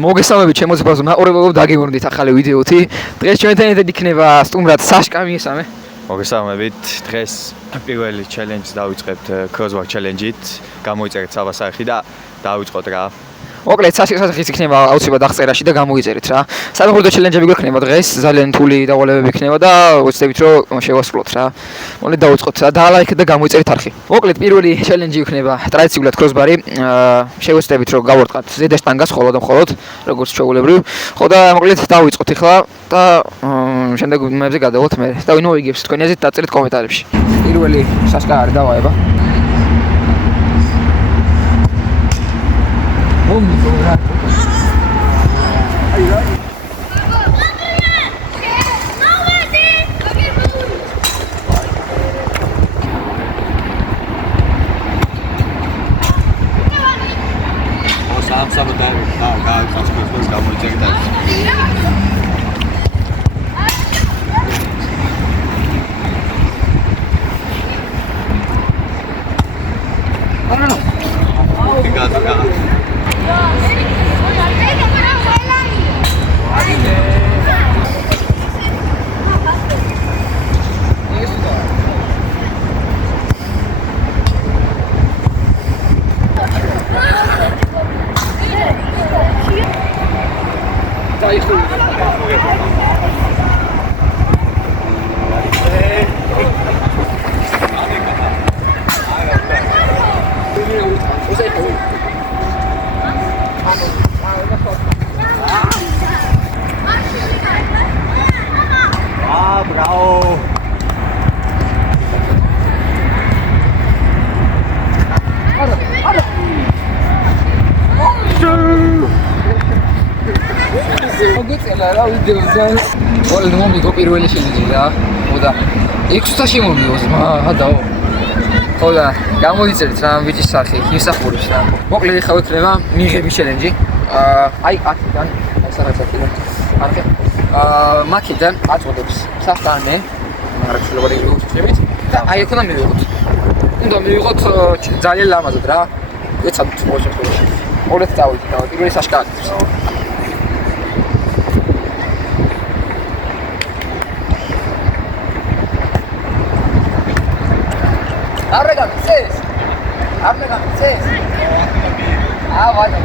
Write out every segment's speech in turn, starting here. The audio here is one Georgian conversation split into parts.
მოგესალმებით ჩემო ზოგადად მაყურებელო დაგემორდით ახალი ვიდეოთი. დღეს ჩვენთან ერთად იქნება სტუმრად საშკა მიესალმე. მოგესალმებით. დღეს პირველი ჩელენჯს დავიწყებთ crossbar challenge-ით. გამოიწერეთ საბასახი და დავიწყოთ რა. მოკლედ სასახის იქნება აუცილებლად აღწერაში და გამოიწერეთ რა. საფეხბურთო ჩელენჯები გვექნება დღეს, ძალიან რთული დავალებები იქნება და ვეცდებით რომ შევასრულოთ რა. მოკლედ დავიწყოთ და ლაიქეთ და გამოიწერეთ არხი. მოკლედ პირველი ჩელენჯი იქნება ტრადიციულად crossbar-ი. შევეცდებით რომ გავარტყათ ზედა შტანგას ხოლოდ და ხოლოდ, როგორც ჩვეულებრივ. ხო და მოკლედ დავიწყოთ ახლა და შემდეგ მეებზე გადავალთ მე. და ვინ მოიგებს თქვენი აზრით დაწერეთ კომენტარებში. პირველი საშკა არ დავაება. რა ვიდეოზე ყველი მომიგო პირველი შენიძი რა ხოდა 6 წუთში მომიგოს მადაო ხოდა გამოიწერეთ რა ვიჭის სახე ისახურებს რა მოკლედ ხა ვიქნება მიღების ჩელენჯი აი აქედან აი სარაცაკიდან არქე მაკიდან აწოდებს საფთანე მაგრამ შეიძლება ვიგოთ და აი აქ უნდა მივიღოთ უნდა მივიღოთ ძალიან ლამაზად რა ეცადოთ ყოველ შემთხვევაში ყოველთ წავიდეთ და პირველი საშკა აკეთებს Arrega, ¿sabes? Arrega, ¿sabes? Ah, vale.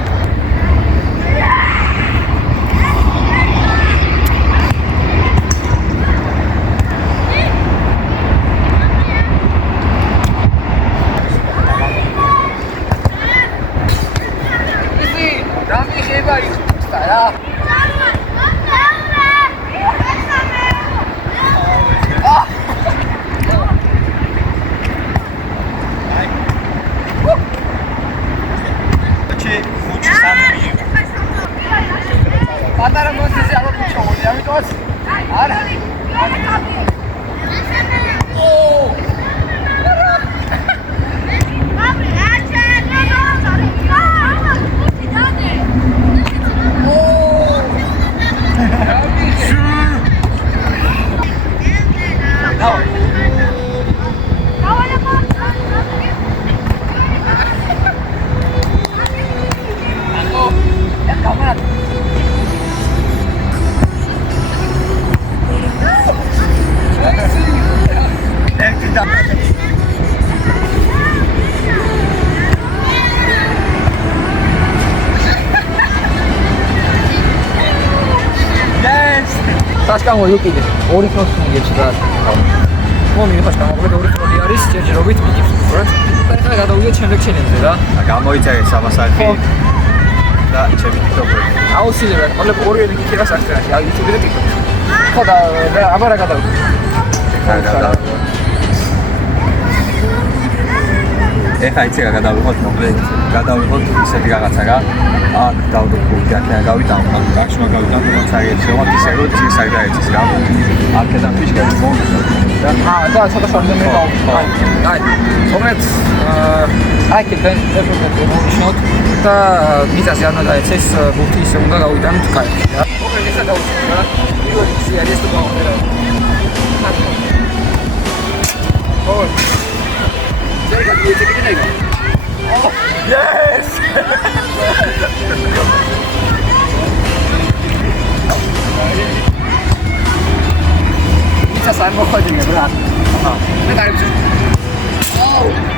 Sí, dame lleva y estará. Πατάρα μου σε άλλο που τσόγω, για μην τος. Άρα. საშკა მოიუკიდე ორი ქროს მიგებს რა მომიიღოს გამოკლედ ორი ქროდი არის ჯერჯერობით მიგებს უბრალოდ და ახლა გადავიდეთ შემდეგ ჩელენჯზე რა გამოიწერეთ საბასახი და ჩემი ტიპები აუცილებლად ყველაფერი ორივე იქნება სასწრაფო აი YouTube და TikTok ხო და აბა რა გადავიდეთ ეხა იცი რა გადავიღოთ მოკლედ გადავიღოთ ისეთი რაღაცა რა აქ დავდოქოთ აქა გავიდან აქშმა გავიდან მოწაიეთ შევათ ისე რომ ის არ დაეცეს რა აქედან ფიშკები მომდა და ცოტა შორდები აი მომეთ აქედან ეფექტები მომიშოთ და მიწაზე არ უნდა დაეცეს ბურთი ისე უნდა გავიდან კაი რა მოკლედ ეხა დავუშვით რა პირველი გზა არის თუ გავხერა ო Yes! მოხოდინებ რა. მე დაიბრძო. აუ.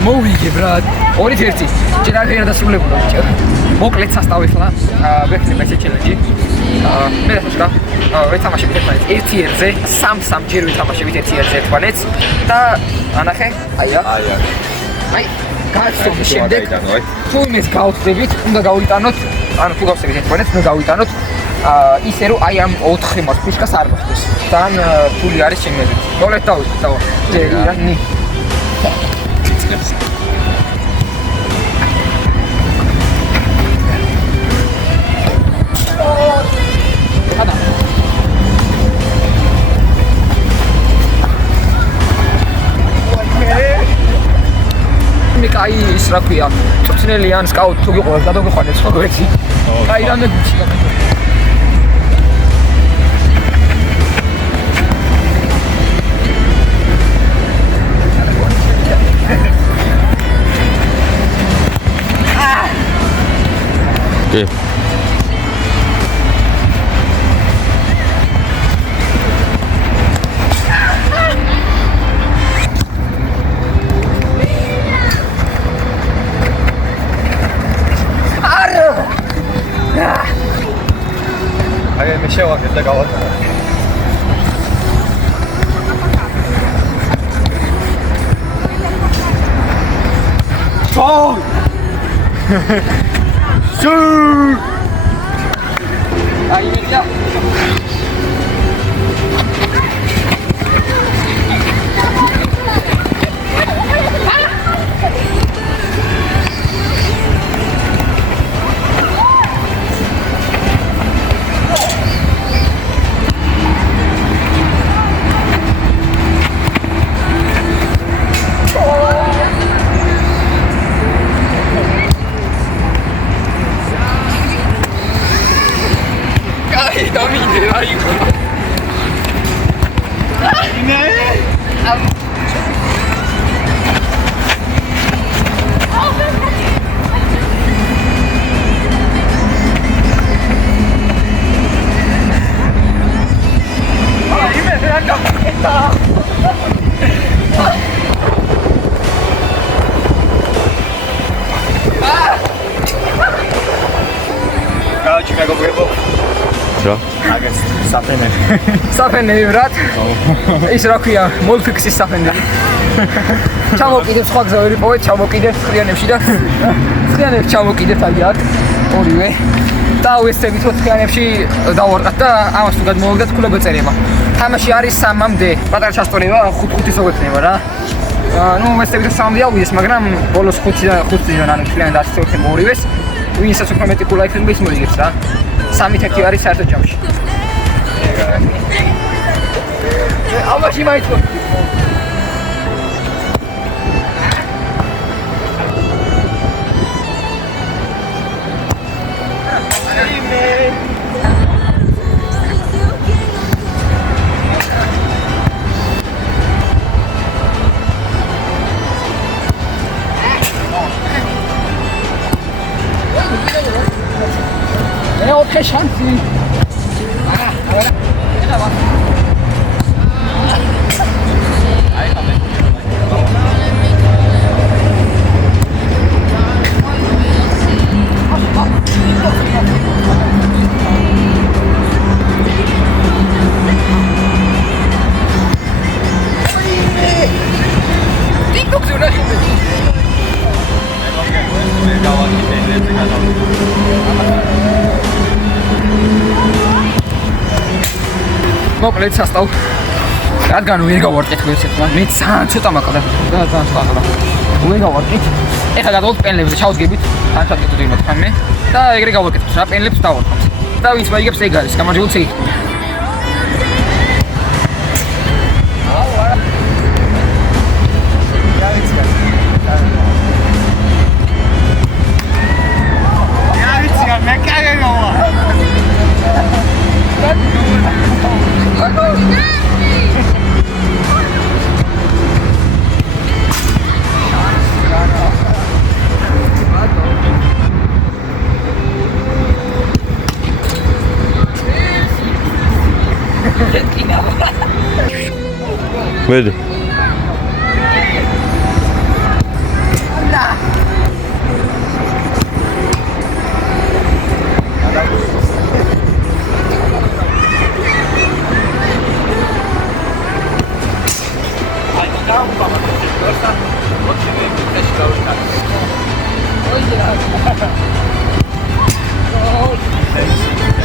მოვიგე ბრატ 2-1 ჯერ არ დასრულებულა ბიჭო მოკლედ სასტავი ხლა ვეხლი მეჩე ჩელენჯი მე რა ვეთამაშებით ერთმანეთს 1-1-ზე 3-3 ჯერ ვეთამაშებით 1-1-ზე ერთმანეთს და ანახე აი რა აი გააცდებით შემდეგ თუ იმეს გავხდებით უნდა გავიტანოთ ანუ თუ გავხდებით ერთმანეთს უნდა გავიტანოთ ისე რომ აი ამ 4 მას ფიშკას არ მოხდეს თან ფული არის შემეძით მოკლედ დავიტანო ჯერანი აი ის რა ქვია წვრთნელი ან სკაუტი თუ გიყურებს და დაგიყვანებს ხო გვერდში აი რამე გუჩია კი აი მე შევაგებ და გავატარო ჩო შუ აი მიდია საფენები ბრატ ის რა ქვია მოლფიქსის საფენები ჩამოკიდებ სხვა გზა ვერ იპოვეთ ჩამოკიდებ ხრიანებში და ხრიანებს ჩამოკიდებ აი აქ ორივე და ვესწრებით ხრიანებში დავარყათ და ამას თუ გადმოვაგდათ ქულა ბეწერება თამაში არის 3-მდე პატარა ჩასწორება 5-5-ის ოგვექნება რა ну ვესწრებით 3-მდე ავიდეს მაგრამ ბოლოს 5-დან ანუ ხრიანი დასწორდება ორივეს ვინსაც უფრო მეტი ქულა იქნება ის მოიგებს რა 3-1 არის საერთოდ ჯამში How much you might want? Okay, Shanti. მოკლედ სასტავ. რადგან ვერ გავარკვეთ ვერსეთ, მე ძალიან ცოტა მაქვს და ძალიან სხვა. ვერ გავარკვეთ. ეხლა გადავთ პენლებზე, ჩავდგებით, ან ჩავდგეთ იმათ ხან მე და ეგრე გავაკეთებთ რა პენლებს დავარკვეთ. და ვინც მაიგებს ეგ არის, გამარჯვებულს ეგ. Where?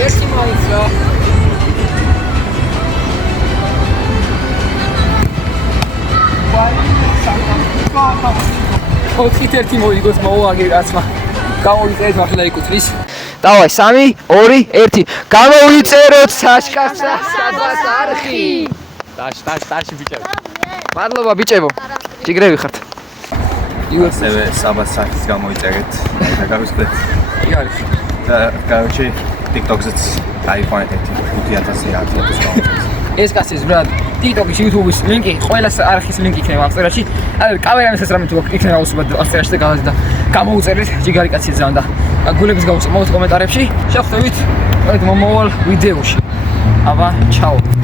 ერთი მაინც რა. ოთხით ერთი მოიგოს მოუაგე კაცმა. გამოვიწერეთ მართლა იკუთვნის. დავაი 3 2 1 გამოვიწეროთ საშკარსა სადღაც არხი. Tashi ბიჭებო. მადლობა ბიჭებო. ჯიგრები ხართ. ასევე საბას სახის გამოიწერეთ და გავისწრეთ. კი არის. და короче TikTok-ზეც დაიყვანეთ 5000 1000 გამოიწერეთ. ეს კაცის ბრად TikTok-ის, YouTube-ის ლინკი, ყველა არხის ლინკი იქნება აღწერაში. აი, კამერამისას რამე თუ იქნება აუცილებლად აღწერაში და გავაზრდა. გამოუწერეთ, ჯიგარი კაცი ძალიან და გულების გავუწმოთ კომენტარებში. შევხვდებით მომავალ ვიდეოში. აბა, ჩაო.